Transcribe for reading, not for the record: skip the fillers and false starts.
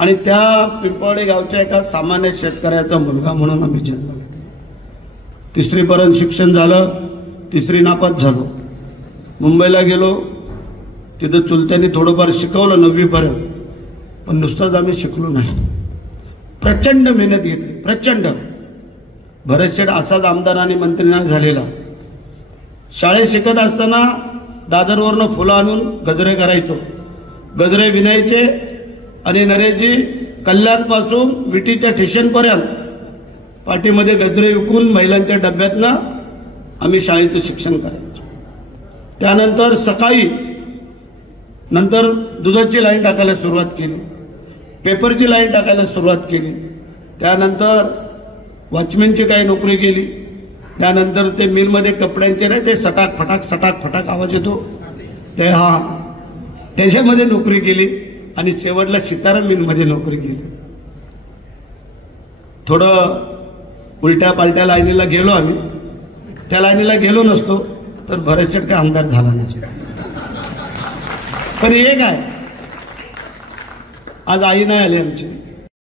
आणि त्या पिंपळवाडी गावच्या एका सामान्य शेतकऱ्याचा मुलगा म्हणून आम्ही जन्मलो. 3री पर्यंत शिक्षण झालं, 3री नापास झालो. मुंबईला गेलो, तिथं चुलत्यांनी थोडंफार शिकवलं 9वी पर्यंत, पण नुसतंच आम्ही शिकलो नाही. प्रचंड मेहनत घेतली, प्रचंड. भरत शेठ असाच आमदार आणि मंत्री नाही झालेला. शाळेत शिकत असताना दादरवरनं फुलं आणून गजरे करायचो, गजरे विणायचे आणि नरेशजी कल्याणपासून विटीच्या स्टेशनपर्यंत पाठीमध्ये गजरे विकून महिलांच्या डब्यातनं आम्ही शाळेचं शिक्षण करायचो. त्यानंतर सकाळी नंतर दुधाची लाईन टाकायला सुरुवात केली, पेपरची लाईन टाकायला सुरुवात केली. त्यानंतर वॉचमॅनची काही नोकरी केली. त्यानंतर ते मिलमध्ये कपड्यांचे नाही ते सटाक फटाक आवाज येतो ते, त्याच्यामध्ये नोकरी केली आणि शेवटला सीताराम मिलमध्ये नोकरी केली. थोडं उलट्या पालट्या लाईनीला गेलो आम्ही. त्या लाईनीला गेलो नसतो तर भरत शेठ काय आमदार झाला नसता. पण एक आहे, आज आई नाही आली आमची.